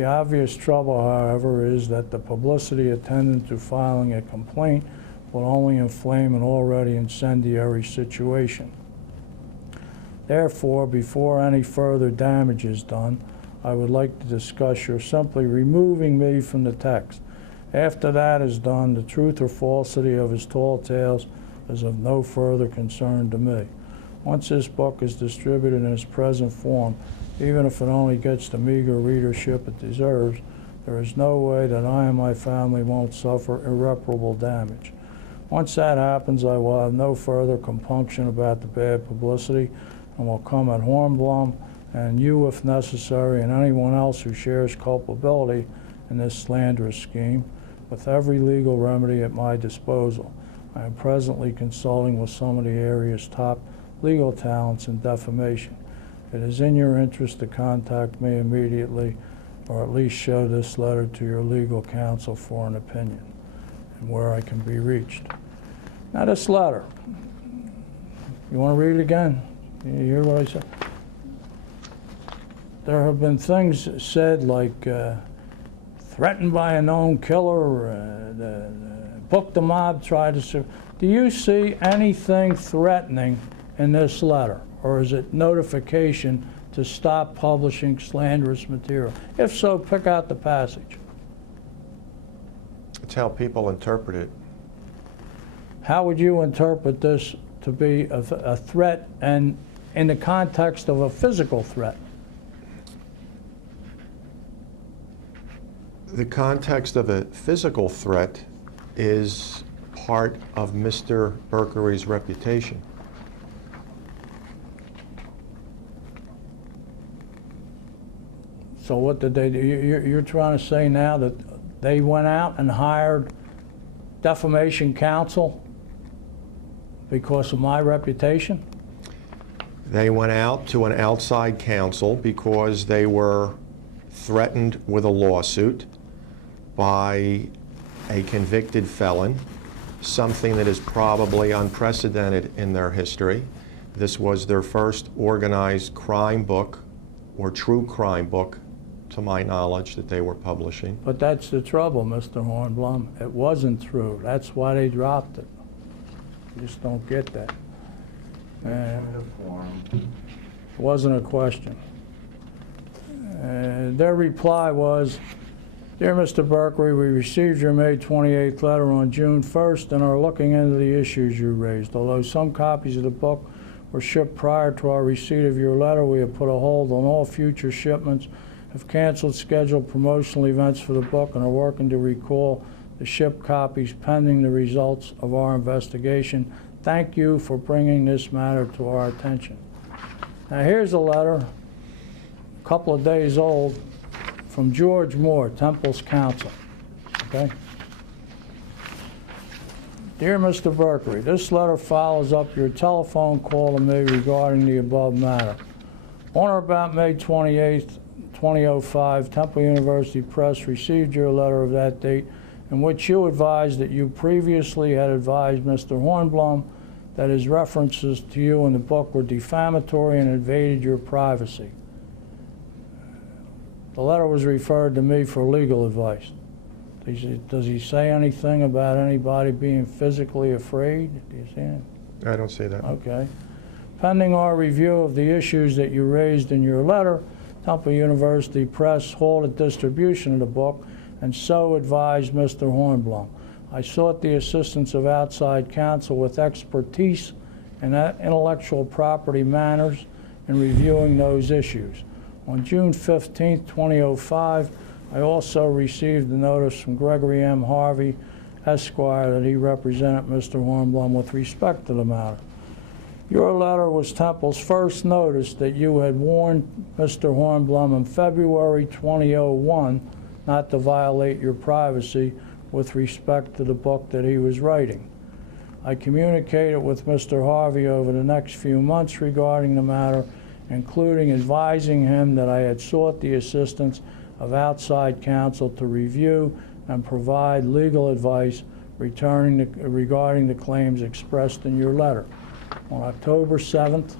The obvious trouble, however, is that the publicity attendant to filing a complaint will only inflame an already incendiary situation. Therefore, before any further damage is done, I would like to discuss your simply removing me from the text. After that is done, the truth or falsity of his tall tales is of no further concern to me. Once this book is distributed in its present form, even if it only gets the meager readership it deserves, there is no way that I and my family won't suffer irreparable damage. Once that happens, I will have no further compunction about the bad publicity and will come at Hornblum and you, if necessary, and anyone else who shares culpability in this slanderous scheme with every legal remedy at my disposal. I am presently consulting with some of the area's top legal talents in defamation. It is in your interest to contact me immediately, or at least show this letter to your legal counsel for an opinion and where I can be reached. Now this letter, you want to read it again? You hear what I said? There have been things said like threatened by a known killer, booked the mob, tried to sue. Do you see anything threatening in this letter? Or is it notification to stop publishing slanderous material? If so, pick out the passage. It's how people interpret it. How would you interpret this to be a threat, and in the context of a physical threat? The context of a physical threat is part of Mr. Berkery's reputation. So what did they do? You're trying to say now that they went out and hired defamation counsel because of my reputation? They went out to an outside counsel because they were threatened with a lawsuit by a convicted felon, something that is probably unprecedented in their history. This was their first organized crime book, or true crime book, to my knowledge, that they were publishing. But that's the trouble, Mr. Hornblum. It wasn't true. That's why they dropped it. You just don't get that. It wasn't a question. Their reply was, "Dear Mr. Berkery, we received your May 28th letter on June 1st and are looking into the issues you raised. Although some copies of the book were shipped prior to our receipt of your letter, we have put a hold on all future shipments, have canceled scheduled promotional events for the book, and are working to recall the shipped copies pending the results of our investigation. Thank you for bringing this matter to our attention." Now here's a letter, a couple of days old, from George Moore, Temple's counsel. Okay? Dear Mr. Berkery, this letter follows up your telephone call to me regarding the above matter. On or about May 28th, 2005, Temple University Press received your letter of that date in which you advised that you previously had advised Mr. Hornblum that his references to you in the book were defamatory and invaded your privacy. The letter was referred to me for legal advice. Does he say anything about anybody being physically afraid? Do you see it? I don't say that. Okay. Pending our review of the issues that you raised in your letter, Temple University Press halted distribution of the book and so advised Mr. Hornblum. I sought the assistance of outside counsel with expertise in intellectual property matters in reviewing those issues. On June 15, 2005, I also received a notice from Gregory M. Harvey, Esquire, that he represented Mr. Hornblum with respect to the matter. Your letter was Temple's first notice that you had warned Mr. Hornblum in February 2001 not to violate your privacy with respect to the book that he was writing. I communicated with Mr. Harvey over the next few months regarding the matter, including advising him that I had sought the assistance of outside counsel to review and provide legal advice regarding the claims expressed in your letter. On October 7th,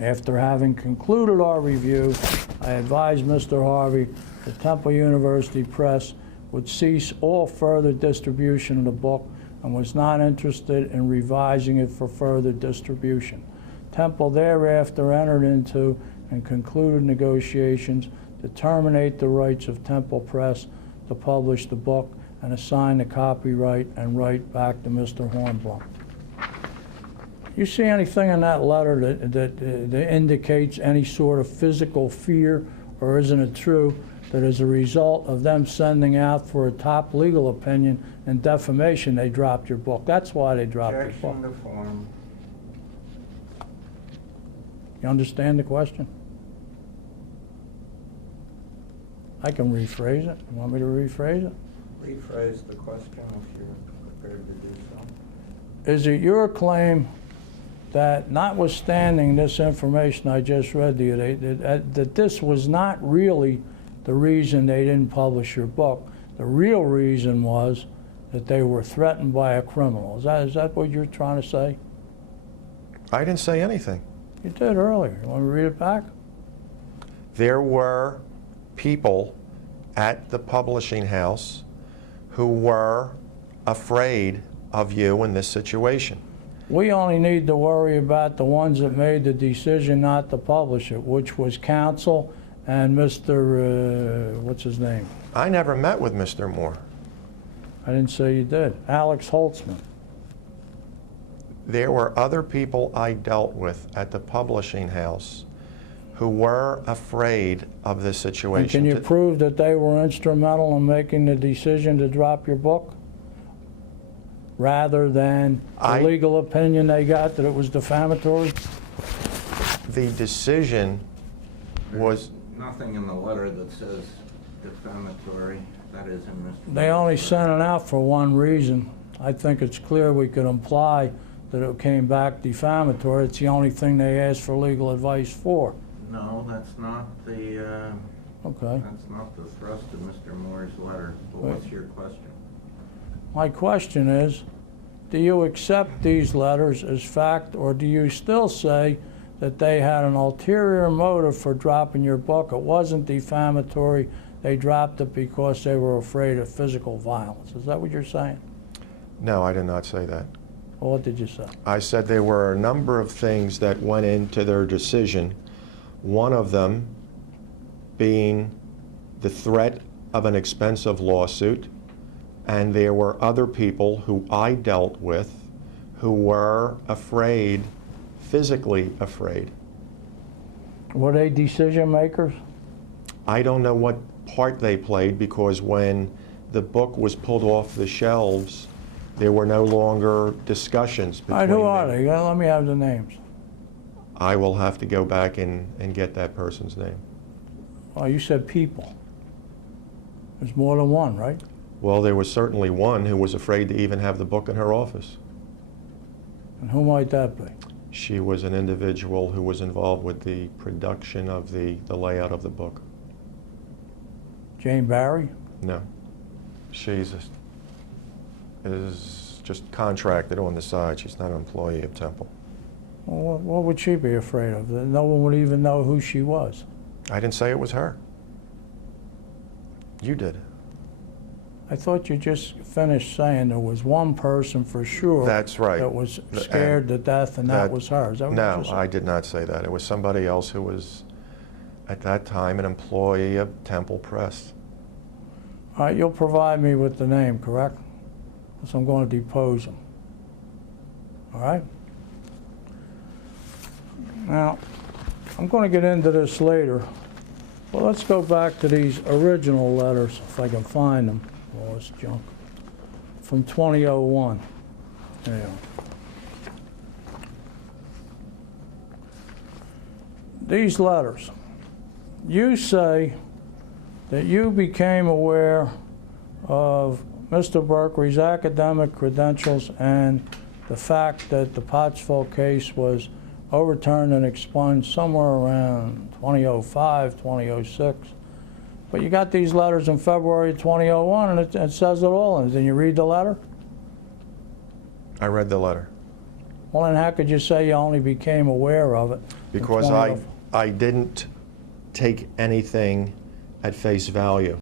after having concluded our review, I advised Mr. Harvey that Temple University Press would cease all further distribution of the book and was not interested in revising it for further distribution. Temple thereafter entered into and concluded negotiations to terminate the rights of Temple Press to publish the book and assign the copyright and right back to Mr. Hornblum. You see anything in that letter that indicates any sort of physical fear, or isn't it true that as a result of them sending out for a top legal opinion and defamation, they dropped your book? That's why they dropped your book. Objection to form. You understand the question? I can rephrase it. You want me to rephrase it? Rephrase the question if you're prepared to do so. Is it your claim that notwithstanding this information I just read to you, that this was not really the reason they didn't publish your book? The real reason was that they were threatened by a criminal. Is that what you're trying to say? I didn't say anything. You did earlier. You want me to read it back? There were people at the publishing house who were afraid of you in this situation. We only need to worry about the ones that made the decision not to publish it, which was counsel and Mr. What's his name? I never met with Mr. Moore. I didn't say you did. Alex Holtzman. There were other people I dealt with at the publishing house who were afraid of this situation. And can you prove that they were instrumental in making the decision to drop your book, rather than the legal opinion they got that it was defamatory? The decision was... Nothing in the letter that says defamatory. That is in Mr. They only sent it out for one reason. I think it's clear we could imply that it came back defamatory. It's the only thing they asked for legal advice for. No, that's not the. Okay. That's not the thrust of Mr. Moore's letter. But what's your question? My question is, do you accept these letters as fact, or do you still say that they had an ulterior motive for dropping your book? It wasn't defamatory. They dropped it because they were afraid of physical violence. Is that what you're saying? No, I did not say that. Well, what did you say? I said there were a number of things that went into their decision, one of them being the threat of an expensive lawsuit, and there were other people who I dealt with who were afraid, physically afraid. Were they decision makers? I don't know what part they played, because when the book was pulled off the shelves, there were no longer discussions between All right, who them. are they? Let me have the names. I will have to go back and get that person's name. Oh, you said people. There's more than one, right? Well, there was certainly one who was afraid to even have the book in her office. And who might that be? She was an individual who was involved with the production of the layout of the book. Jane Barry? No. She's is just contracted on the side. She's not an employee of Temple. Well, what would she be afraid of? That no one would even know who she was. I didn't say it was her. You did. I thought you just finished saying there was one person for sure. That's right. That was scared to death, and that was her. Is that what you No, said? I did not say that. It was somebody else who was, at that time, an employee of Temple Press. All right, you'll provide me with the name, correct? Because I'm going to depose him. All right? Now, I'm going to get into this later. Well, let's go back to these original letters, if I can find them. All this junk. From 2001. There you go. These letters. You say that you became aware of Mr. Berkeley's academic credentials and the fact that the Pottsville case was overturned and expunged somewhere around 2005, 2006. But you got these letters in February 2001, and it says it all. And then you read the letter? I read the letter. Well, then how could you say you only became aware of it? Because I didn't take anything at face value.